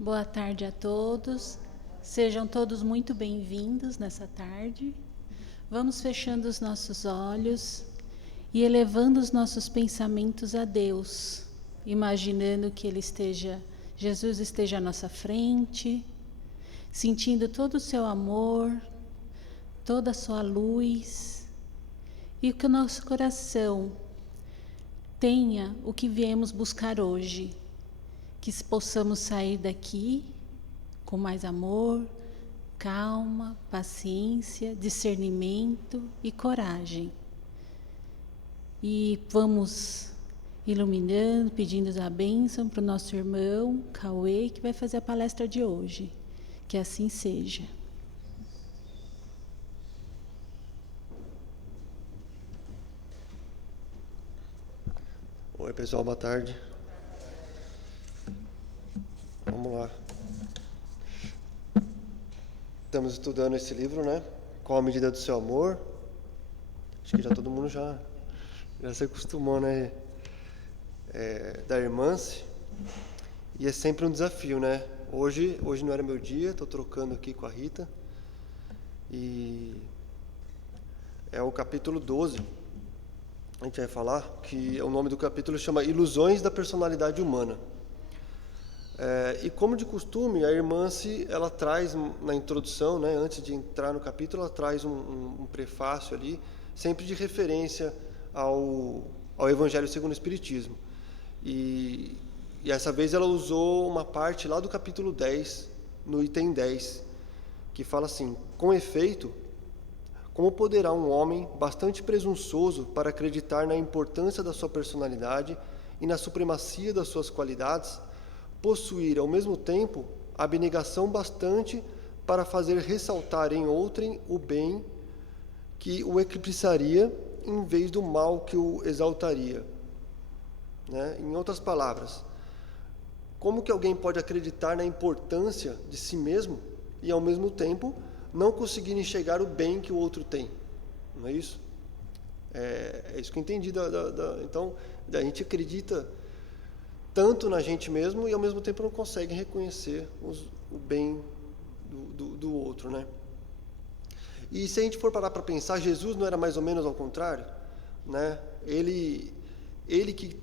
Boa tarde a todos. Sejam todos muito bem-vindos nessa tarde. Vamos fechando os nossos olhos e elevando os nossos pensamentos a Deus, imaginando que Jesus esteja à nossa frente, sentindo todo o seu amor, toda a sua luz, e que o nosso coração tenha o que viemos buscar hoje, que possamos sair daqui com mais amor, calma, paciência, discernimento e coragem. E vamos iluminando, pedindo a bênção para o nosso irmão Cauê, que vai fazer a palestra de hoje. Que assim seja. Oi, pessoal, boa tarde. Vamos lá. Estamos estudando esse livro, né? Qual a medida do seu amor? Acho que já todo mundo já se acostumou, né? Da Irmãs. E é sempre um desafio, né? Hoje não era meu dia, estou trocando aqui com a Rita. E é o capítulo 12. A gente vai falar que o nome do capítulo chama Ilusões da Personalidade Humana. E como de costume, a irmã ela traz na introdução, né, antes de entrar no capítulo, ela traz um prefácio ali, sempre de referência ao Evangelho segundo o Espiritismo. E essa vez ela usou uma parte lá do capítulo 10, no item 10, que fala assim: com efeito, como poderá um homem bastante presunçoso para acreditar na importância da sua personalidade e na supremacia das suas qualidades, possuir, ao mesmo tempo, abnegação bastante para fazer ressaltar em outrem o bem que o eclipsaria em vez do mal que o exaltaria? Né? Em outras palavras, como que alguém pode acreditar na importância de si mesmo e, ao mesmo tempo, não conseguir enxergar o bem que o outro tem? Não é isso? É isso que eu entendi. Então, a gente acredita tanto na gente mesmo e ao mesmo tempo não consegue reconhecer o bem do outro, né? E se a gente for parar para pensar, Jesus não era mais ou menos ao contrário, né? Ele que,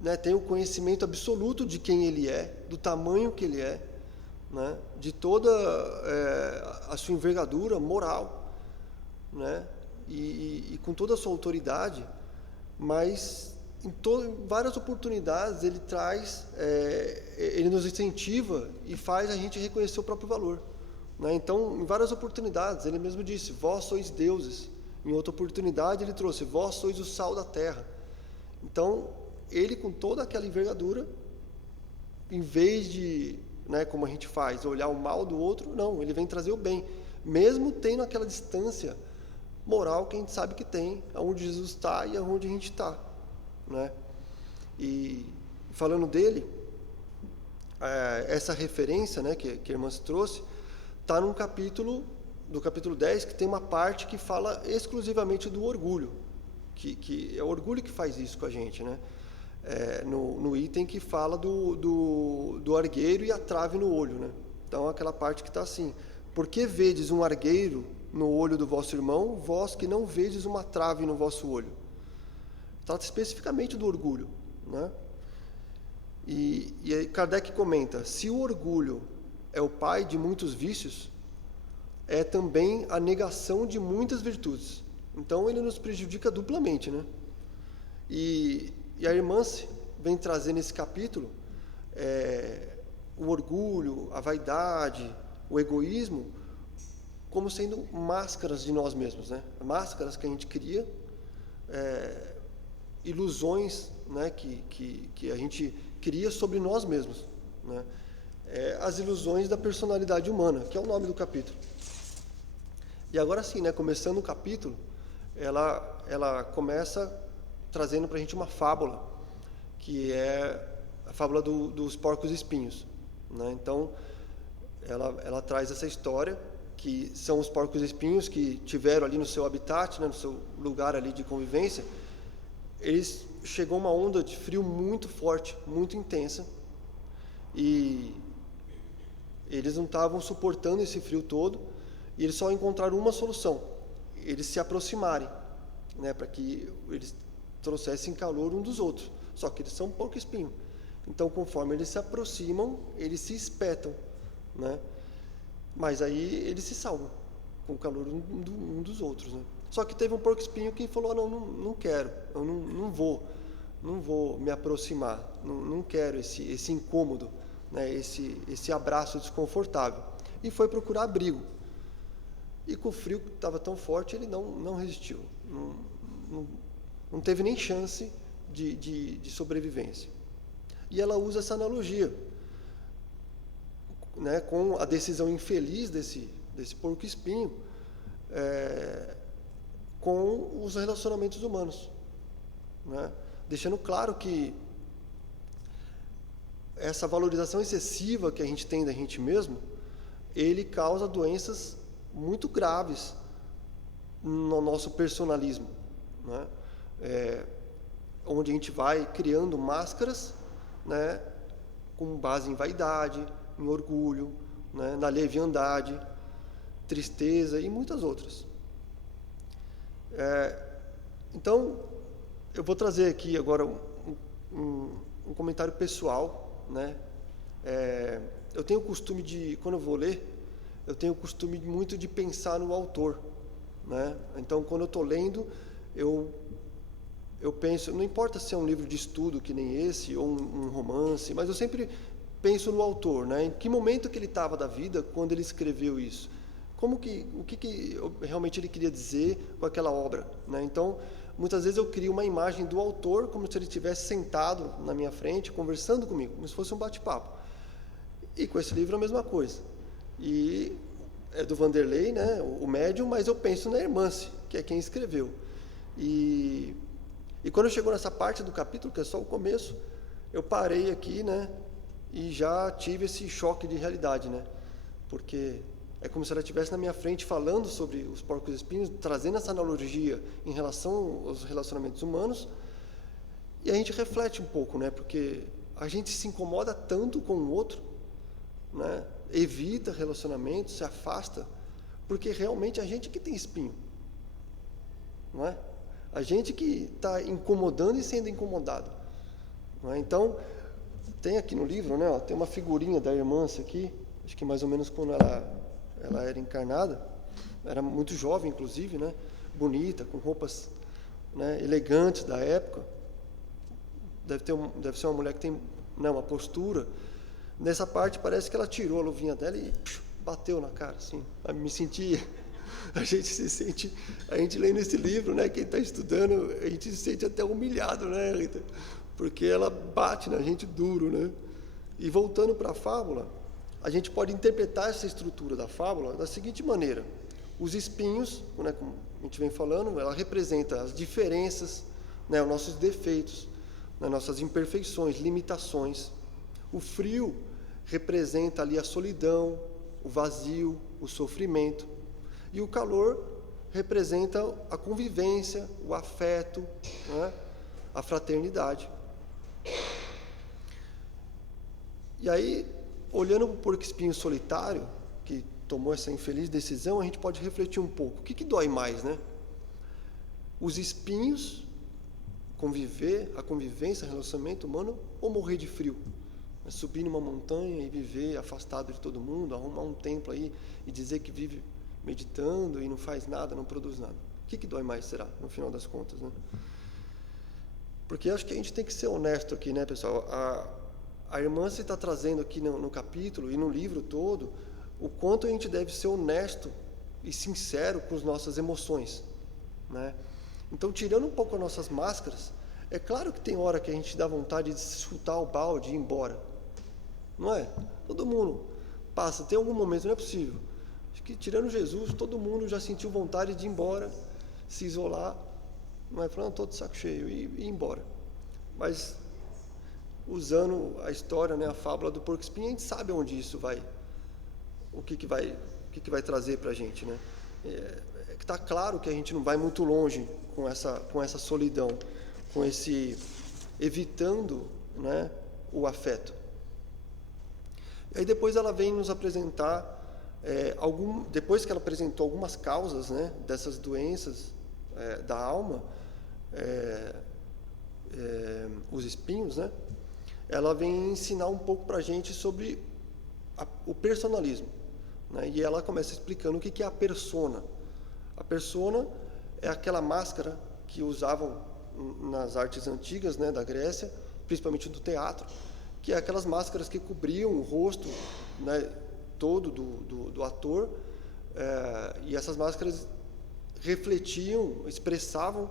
né, tem o conhecimento absoluto de quem ele é, do tamanho que ele é, né? De toda a sua envergadura moral, né? E com toda a sua autoridade, mas em várias oportunidades ele ele nos incentiva e faz a gente reconhecer o próprio valor, né? Então, em várias oportunidades, ele mesmo disse: vós sois deuses. Em outra oportunidade ele trouxe: vós sois o sal da terra. Então, ele, com toda aquela envergadura, em vez de, né, como a gente faz, olhar o mal do outro, não, ele vem trazer o bem, mesmo tendo aquela distância moral que a gente sabe que tem, aonde Jesus está e aonde a gente está, né? E falando dele, essa referência, né, que a irmã se trouxe, está do capítulo 10, que tem uma parte que fala exclusivamente do orgulho, que é o orgulho que faz isso com a gente, né? No item que fala do argueiro e a trave no olho, né? Então, aquela parte que está assim: por que vedes um argueiro no olho do vosso irmão, vós que não vedes uma trave no vosso olho? Trata especificamente do orgulho, né? E aí Kardec comenta: se o orgulho é o pai de muitos vícios, é também a negação de muitas virtudes. Então ele nos prejudica duplamente, né? E a irmã vem trazer nesse capítulo o orgulho, a vaidade, o egoísmo, como sendo máscaras de nós mesmos, né? Máscaras que a gente cria, ilusões, né, que a gente cria sobre nós mesmos, né? As ilusões da personalidade humana, que é o nome do capítulo. E agora sim, né, começando o capítulo, ela começa trazendo para a gente uma fábula, que é a fábula dos porcos espinhos, né? Então, ela traz essa história, que são os porcos espinhos que tiveram ali no seu habitat, né, no seu lugar ali de convivência. Chegou uma onda de frio muito forte, muito intensa, e Eles não estavam suportando esse frio todo e eles só encontraram uma solução: eles se aproximarem, né, para que eles trouxessem calor um dos outros. Só que eles são porco-espinho. Então, conforme eles se aproximam, eles se espetam, né? Mas aí eles se salvam com o calor um dos outros, né? Só que teve um porco-espinho que falou: não quero, eu não vou me aproximar, não quero esse incômodo, né? Esse abraço desconfortável. E foi procurar abrigo. E com o frio que estava tão forte, ele não resistiu, não teve nem chance de sobrevivência. E ela usa essa analogia, né, com a decisão infeliz desse porco-espinho, com os relacionamentos humanos, né, deixando claro que essa valorização excessiva que a gente tem da gente mesmo, ele causa doenças muito graves no nosso personalismo, né, onde a gente vai criando máscaras, né, com base em vaidade, em orgulho, né, na leviandade, tristeza e muitas outras. Então, eu vou trazer aqui agora um comentário pessoal, né? Eu tenho o costume de, quando eu vou ler, eu tenho o costume muito de pensar no autor, né? Então, quando eu estou lendo, eu penso, não importa se é um livro de estudo que nem esse, ou um romance, mas eu sempre penso no autor, né? Em que momento que ele estava da vida quando ele escreveu isso? O que realmente ele queria dizer com aquela obra, né? Então, muitas vezes eu crio uma imagem do autor como se ele estivesse sentado na minha frente, conversando comigo, como se fosse um bate-papo. E com esse livro a mesma coisa. E é do Vanderlei, né? O médium, mas eu penso na Hermance, que é quem escreveu. E quando chegou nessa parte do capítulo, que é só o começo, eu parei aqui, né, e já tive esse choque de realidade, né, porque é como se ela estivesse na minha frente falando sobre os porcos-espinhos, trazendo essa analogia em relação aos relacionamentos humanos, e a gente reflete um pouco, né, porque a gente se incomoda tanto com o outro, né, evita relacionamentos, se afasta, porque realmente a gente que tem espinho, não é? A gente que está incomodando e sendo incomodado, não é? Então, tem aqui no livro, né, ó, tem uma figurinha da Hermance aqui, acho que mais ou menos quando ela era encarnada, era muito jovem, inclusive, né, bonita, com roupas, né, elegantes da época. Deve ser uma mulher que tem, né, uma postura. Nessa parte parece que ela tirou a luvinha dela e bateu na cara, assim. Eu me senti... A gente lendo esse livro, né, quem está estudando, a gente se sente até humilhado, né, Rita? Porque ela bate na gente duro, né? E voltando para a fábula, a gente pode interpretar essa estrutura da fábula da seguinte maneira: os espinhos, né, como a gente vem falando, ela representa as diferenças, né, os nossos defeitos, né, nossas imperfeições, limitações. O frio representa ali a solidão, o vazio, o sofrimento. E o calor representa a convivência, o afeto, né, a fraternidade. E aí, olhando para o porco-espinho solitário, que tomou essa infeliz decisão, a gente pode refletir um pouco. O que dói mais, né? Os espinhos, a convivência, relacionamento humano, ou morrer de frio? Subir numa montanha e viver afastado de todo mundo, arrumar um templo aí e dizer que vive meditando e não faz nada, não produz nada. O que dói mais, será, no final das contas, né? Porque acho que a gente tem que ser honesto aqui, né, pessoal? A irmã se está trazendo aqui no capítulo e no livro todo o quanto a gente deve ser honesto e sincero com as nossas emoções, né? Então, tirando um pouco as nossas máscaras, é claro que tem hora que a gente dá vontade de chutar o balde e ir embora, não é? Todo mundo passa, tem algum momento, não é possível. Acho que, tirando Jesus, todo mundo já sentiu vontade de ir embora, se isolar, não é? Falando, estou de saco cheio, e ir embora. Mas, usando a história, né, a fábula do porco-espinho, a gente sabe onde isso vai, o que vai trazer para a gente, né? Que está claro que a gente não vai muito longe com essa solidão, com esse evitando, né, o afeto. Aí depois ela vem nos apresentar, depois que ela apresentou algumas causas, né, dessas doenças da alma, os espinhos, né, ela vem ensinar um pouco para a gente sobre o personalismo, né, e ela começa explicando o que é a persona. A persona é aquela máscara que usavam nas artes antigas, né, da Grécia, principalmente do teatro, que é aquelas máscaras que cobriam o rosto, né, todo do ator, e essas máscaras refletiam, expressavam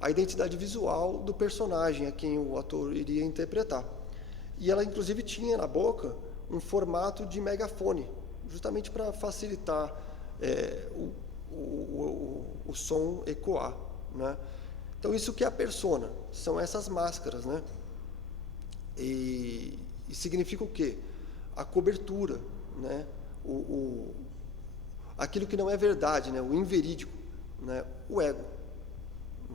a identidade visual do personagem a quem o ator iria interpretar. E ela, inclusive, tinha na boca um formato de megafone, justamente para facilitar o som ecoar, né? Então, isso que é a persona, são essas máscaras, né? E significa o quê? A cobertura, né? Aquilo que não é verdade, né? O inverídico, né? O ego.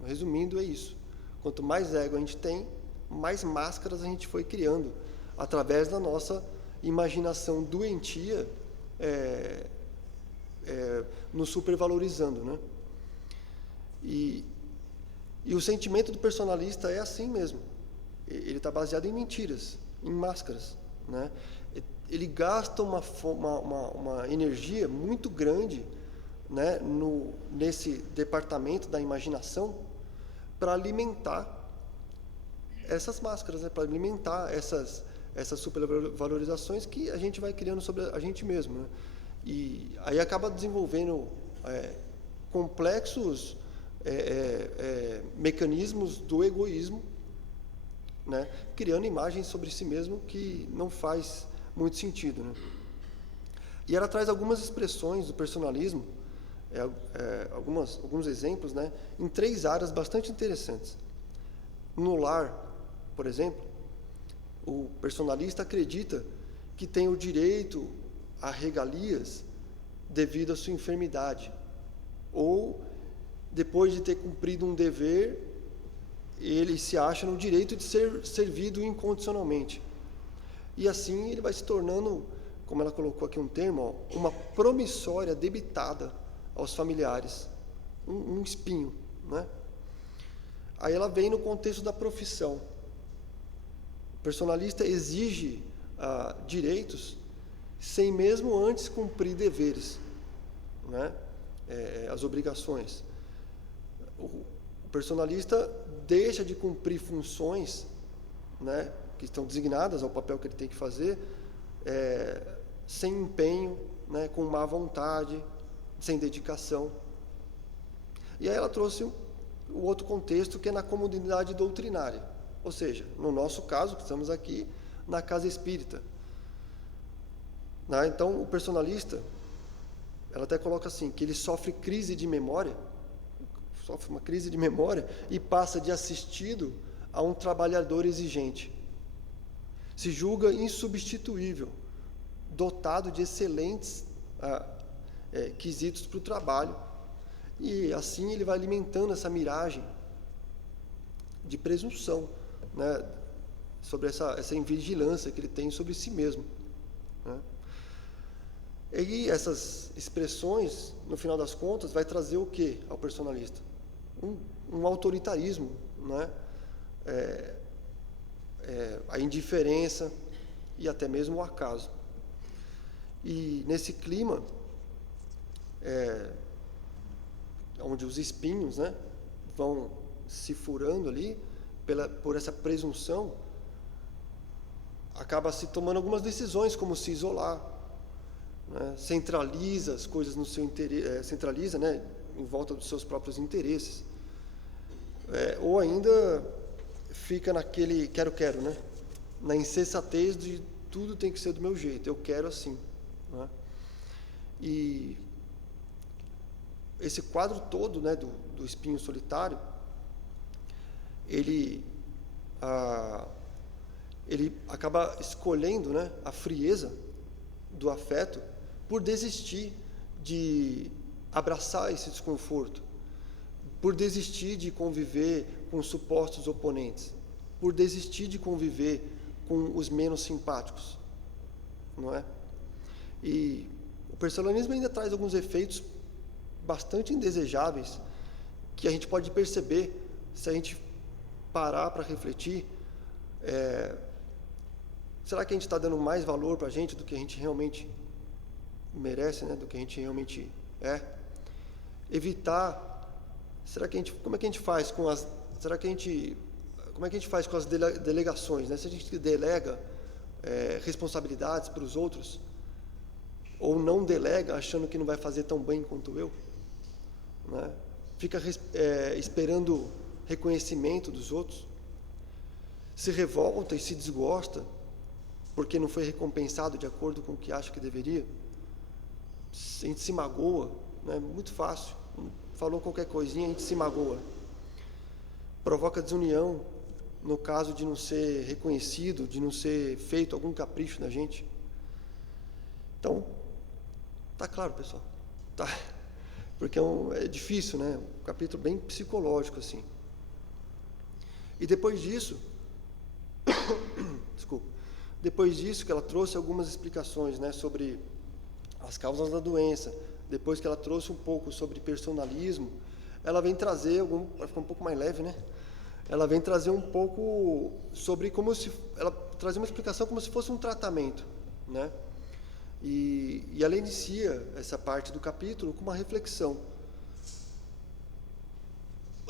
Resumindo, é isso. Quanto mais ego a gente tem, mais máscaras a gente foi criando, através da nossa imaginação doentia, nos supervalorizando, né? E o sentimento do personalista é assim mesmo. Ele está baseado em mentiras, em máscaras, né? Ele gasta uma energia muito grande, né, nesse departamento da imaginação para alimentar essas máscaras, né, para alimentar essas supervalorizações que a gente vai criando sobre a gente mesmo, né? E aí acaba desenvolvendo complexos mecanismos do egoísmo, né, criando imagens sobre si mesmo que não faz muito sentido, né? E ela traz algumas expressões do personalismo, alguns exemplos, né, em 3 áreas bastante interessantes. No lar, por exemplo, o personalista acredita que tem o direito a regalias devido à sua enfermidade, ou depois de ter cumprido um dever, ele se acha no direito de ser servido incondicionalmente. E assim ele vai se tornando, como ela colocou aqui um termo, uma promissória debitada aos familiares, um espinho, né? Aí ela vem no contexto da profissão. O personalista exige direitos sem mesmo antes cumprir deveres, né? As obrigações. O personalista deixa de cumprir funções, né, que estão designadas ao papel que ele tem que fazer, sem empenho, né, com má vontade, sem dedicação. E aí ela trouxe o outro contexto, que é na comunidade doutrinária, ou seja, no nosso caso, que estamos aqui na casa espírita, né? Então, o personalista, ela até coloca assim, que ele sofre uma crise de memória e passa de assistido a um trabalhador exigente. Se julga insubstituível, dotado de excelentes quesitos para o trabalho. E assim ele vai alimentando essa miragem de presunção, né, sobre essa invigilância que ele tem sobre si mesmo, né? E essas expressões, no final das contas, vai trazer o quê ao personalista? Um autoritarismo, né? A indiferença e até mesmo o acaso. E nesse clima, onde os espinhos, né, vão se furando ali, por essa presunção, acaba se tomando algumas decisões, como se isolar, né, centraliza as coisas no seu interesse, centraliza, né, em volta dos seus próprios interesses, ou ainda fica naquele quero, né, na insensatez de tudo tem que ser do meu jeito, eu quero assim, né? E esse quadro todo, né, do espinho solitário, ele acaba escolhendo, né, a frieza do afeto por desistir de abraçar esse desconforto, por desistir de conviver com supostos oponentes, por desistir de conviver com os menos simpáticos, não é? E o personalismo ainda traz alguns efeitos bastante indesejáveis que a gente pode perceber se a gente parar para refletir. Será que a gente está dando mais valor para a gente do que a gente realmente merece, né? Do que a gente realmente é? Evitar. Como é que a gente faz com as delegações, né? Se a gente delega responsabilidades para os outros, ou não delega achando que não vai fazer tão bem quanto eu, né? Fica esperando reconhecimento dos outros, se revolta e se desgosta porque não foi recompensado de acordo com o que acha que deveria. A gente se magoa, né? Muito fácil. Falou qualquer coisinha, a gente se magoa. Provoca desunião no caso de não ser reconhecido, de não ser feito algum capricho na gente. Então, tá claro, pessoal? Tá. Porque é difícil, né? Um capítulo bem psicológico, assim. E depois disso, depois disso que ela trouxe algumas explicações, né, sobre as causas da doença, depois que ela trouxe um pouco sobre personalismo, ela vem trazer para ficar um pouco mais leve, né? Ela vem trazer um pouco sobre ela trazer uma explicação como se fosse um tratamento, né? E ela inicia essa parte do capítulo com uma reflexão.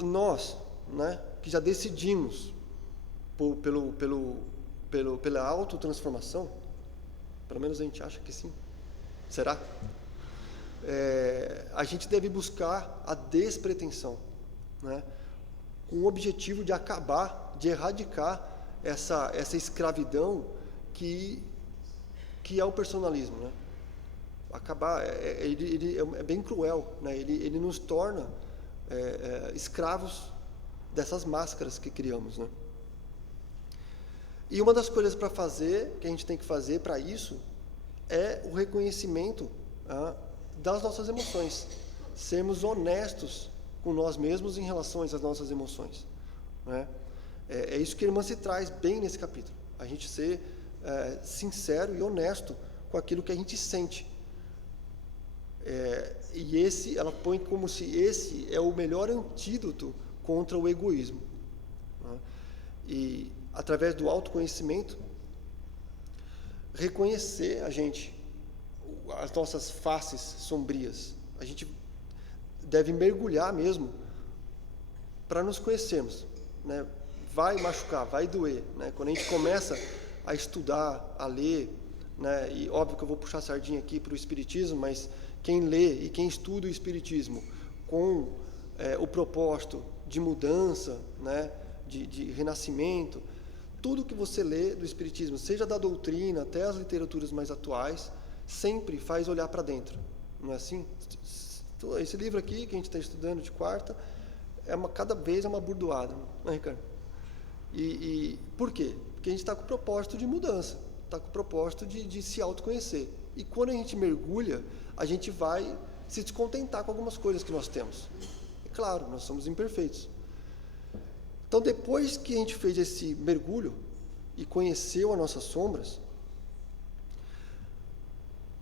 Nós, né, que já decidimos pela autotransformação, pelo menos a gente acha que sim, será? A gente deve buscar a despretensão, né, com o objetivo de acabar, de erradicar essa escravidão que é o personalismo, né? Acabar, ele é bem cruel, né? Ele nos torna escravos dessas máscaras que criamos, né? E uma das coisas que a gente tem que fazer para isso é o reconhecimento das nossas emoções, sermos honestos com nós mesmos em relação às nossas emoções, né? É isso que a irmã se traz bem nesse capítulo, a gente ser sincero e honesto com aquilo que a gente sente. E ela põe como se esse é o melhor antídoto contra o egoísmo, né? E através do autoconhecimento, reconhecer as nossas faces sombrias. A gente deve mergulhar mesmo para nos conhecermos, né? Vai machucar, vai doer, né? Quando a gente começa a estudar, a ler, né? E óbvio que eu vou puxar a sardinha aqui para o Espiritismo, mas quem lê e quem estuda o Espiritismo com o propósito de mudança, né? de renascimento, tudo que você lê do Espiritismo, seja da doutrina até as literaturas mais atuais, sempre faz olhar para dentro, não é assim? Esse livro aqui que a gente está estudando de quarta, cada vez é uma burdoada, não é, Ricardo? E por quê? Porque a gente está com o propósito de mudança, está com o propósito de se autoconhecer. E quando a gente mergulha, a gente vai se descontentar com algumas coisas que nós temos. É claro, nós somos imperfeitos. Então, depois que a gente fez esse mergulho e conheceu as nossas sombras,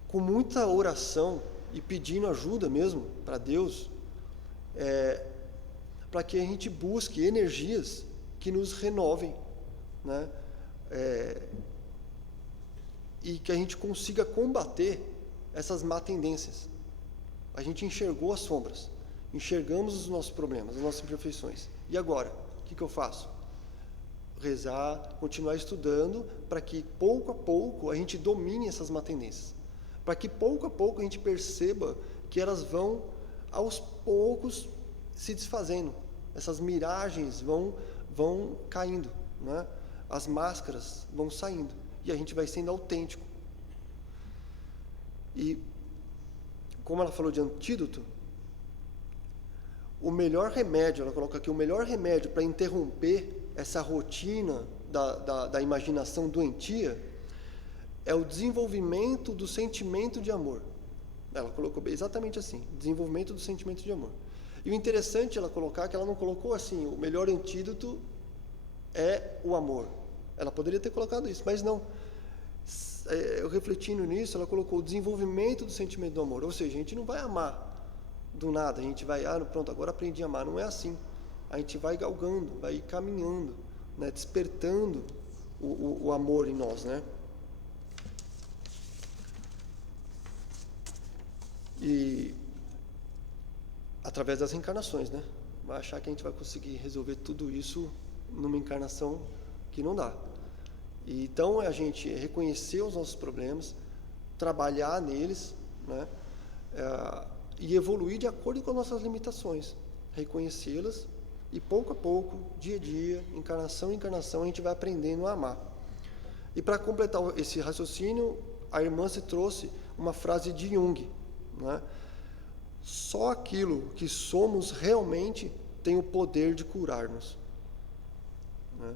com muita oração e pedindo ajuda mesmo para Deus, para que a gente busque energias que nos renovem, né? E que a gente consiga combater essas má tendências. A gente enxergou as sombras, enxergamos os nossos problemas, as nossas imperfeições. E agora? O que eu faço? Rezar, continuar estudando, para que pouco a pouco a gente domine essas má tendências. Para que pouco a pouco a gente perceba que elas vão, aos poucos, se desfazendo. Essas miragens vão caindo, né? As máscaras vão saindo. E a gente vai sendo autêntico. E, como ela falou de antídoto, o melhor remédio, ela coloca aqui, o melhor remédio para interromper essa rotina da imaginação doentia é o desenvolvimento do sentimento de amor. Ela colocou exatamente assim, desenvolvimento do sentimento de amor. E o interessante ela colocar que ela não colocou assim, o melhor antídoto é o amor. Ela poderia ter colocado isso, mas não. eu refletindo nisso, ela colocou o desenvolvimento do sentimento do amor. Ou seja, a gente não vai amar do nada, a gente vai, pronto, agora aprendi a amar. Não é assim. A gente vai galgando, vai caminhando, né, despertando o amor em nós, né? E através das reencarnações, né? Vai achar que a gente vai conseguir resolver tudo isso numa encarnação que não dá. E então é a gente reconhecer os nossos problemas, trabalhar neles, né? E evoluir de acordo com as nossas limitações, reconhecê-las e pouco a pouco, dia a dia, encarnação em encarnação, a gente vai aprendendo a amar. E para completar esse raciocínio, a irmã se trouxe uma frase de Jung, né? Só aquilo que somos realmente tem o poder de curar-nos, né?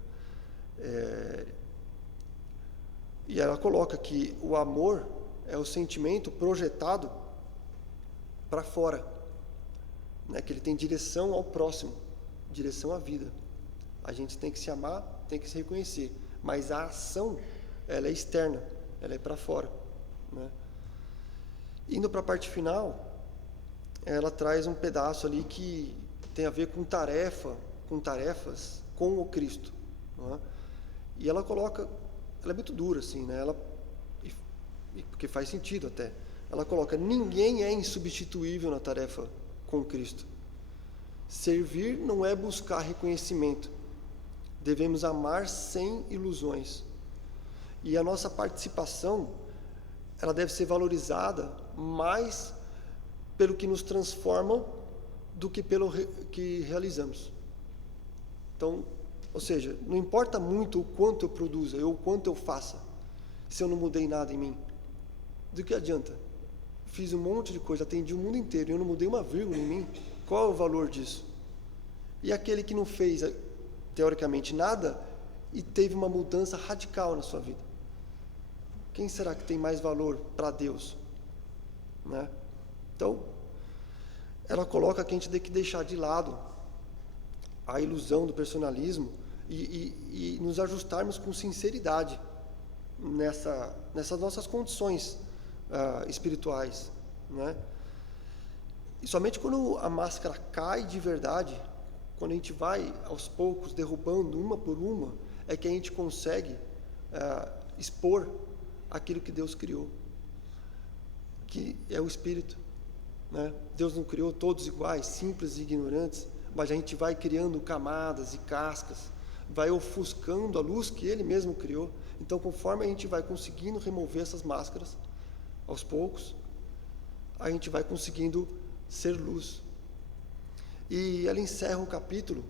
E ela coloca que o amor é o sentimento projetado para fora, né? Que ele tem direção ao próximo, direção à vida. A gente tem que se amar, tem que se reconhecer, mas a ação, ela é externa, ela é para fora, né? Indo para a parte final, ela traz um pedaço ali que tem a ver com tarefas com o Cristo, né? E ela coloca, ela é muito dura assim, né? Porque faz sentido até. Ela coloca: ninguém é insubstituível na tarefa com Cristo. Servir não é buscar reconhecimento. Devemos amar sem ilusões. E a nossa participação, ela deve ser valorizada mais pelo que nos transforma do que pelo que realizamos. Então, ou seja, não importa muito o quanto eu produza, ou o quanto eu faça, se eu não mudei nada em mim. Do que adianta? Fiz um monte de coisa, atendi o mundo inteiro, e eu não mudei uma vírgula em mim. Qual é o valor disso? E aquele que não fez, teoricamente, nada, e teve uma mudança radical na sua vida? Quem será que tem mais valor para Deus, né? Então, ela coloca que a gente tem que deixar de lado a ilusão do personalismo e nos ajustarmos com sinceridade nessas nossas condições espirituais, né? E somente quando a máscara cai de verdade, quando a gente vai aos poucos derrubando uma por uma, é que a gente consegue expor aquilo que Deus criou, que é o Espírito, né? Deus não criou todos iguais, simples e ignorantes, mas a gente vai criando camadas e cascas, vai ofuscando a luz que Ele mesmo criou. Então, conforme a gente vai conseguindo remover essas máscaras, aos poucos, a gente vai conseguindo ser luz. E ela encerra o capítulo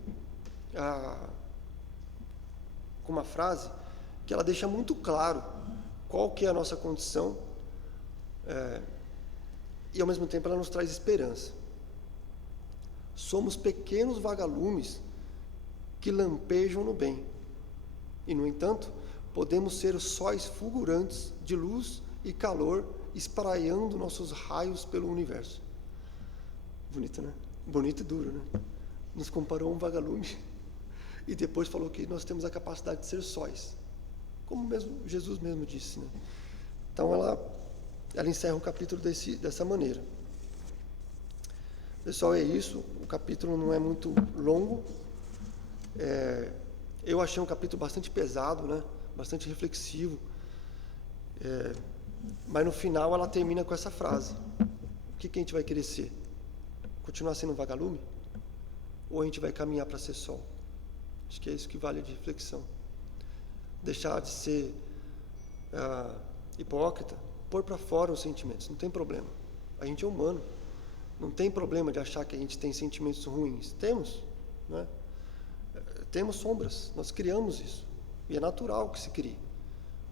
com uma frase que ela deixa muito claro qual que é a nossa condição, e ao mesmo tempo ela nos traz esperança. Somos pequenos vagalumes que lampejam no bem, e no entanto podemos ser sóis fulgurantes de luz e calor, espraiando nossos raios pelo universo. Bonito, né? Bonito e duro, né? Nos comparou a um vagalume e depois falou que nós temos a capacidade de ser sóis, como mesmo Jesus mesmo disse, né? Então ela encerra o capítulo dessa maneira. Pessoal, é isso. O capítulo não é muito longo. Eu achei um capítulo bastante pesado, né? Bastante reflexivo. Mas no final ela termina com essa frase: o que a gente vai querer ser? Continuar sendo um vagalume? Ou a gente vai caminhar para ser sol? Acho que é isso que vale de reflexão. Deixar de ser hipócrita, pôr para fora os sentimentos, não tem problema. A gente é humano, não tem problema de achar que a gente tem sentimentos ruins. Temos, né? Temos sombras, nós criamos isso, e é natural que se crie.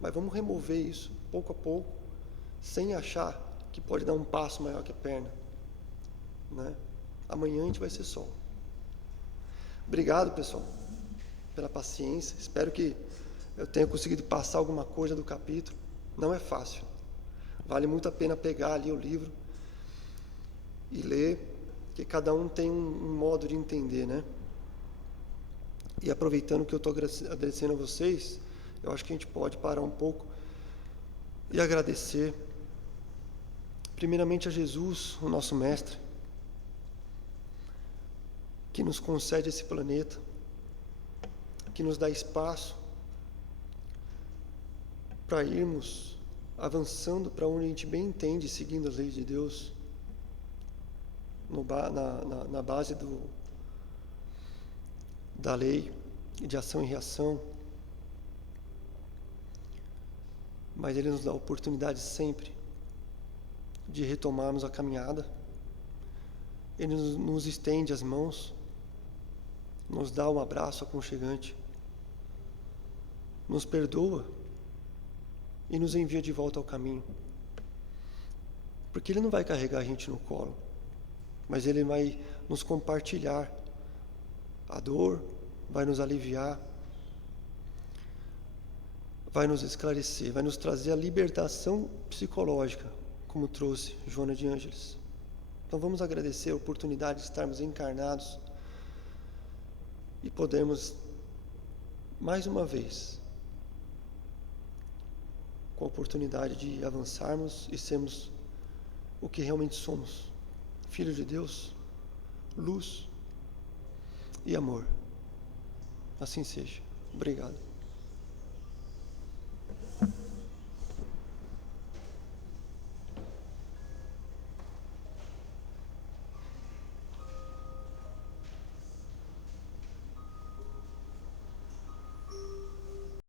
Mas vamos remover isso, pouco a pouco, sem achar que pode dar um passo maior que a perna, né? Amanhã a gente vai ser sol. Obrigado, pessoal, pela paciência. Espero que eu tenha conseguido passar alguma coisa do capítulo. Não é fácil. Vale muito a pena pegar ali o livro e ler, que cada um tem um modo de entender, né? E aproveitando que eu estou agradecendo a vocês, eu acho que a gente pode parar um pouco e agradecer, primeiramente a Jesus, o nosso Mestre, que nos concede esse planeta, que nos dá espaço para irmos avançando para onde a gente bem entende, seguindo as leis de Deus, na base da lei de ação e reação. Mas Ele nos dá a oportunidade sempre de retomarmos a caminhada. Ele nos estende as mãos, nos dá um abraço aconchegante, nos perdoa e nos envia de volta ao caminho. Porque Ele não vai carregar a gente no colo, mas Ele vai nos compartilhar a dor, vai nos aliviar, vai nos esclarecer, vai nos trazer a libertação psicológica, como trouxe Joana de Ângeles. Então vamos agradecer a oportunidade de estarmos encarnados e podermos, mais uma vez, com a oportunidade de avançarmos e sermos o que realmente somos, filhos de Deus, luz e amor. Assim seja. Obrigado.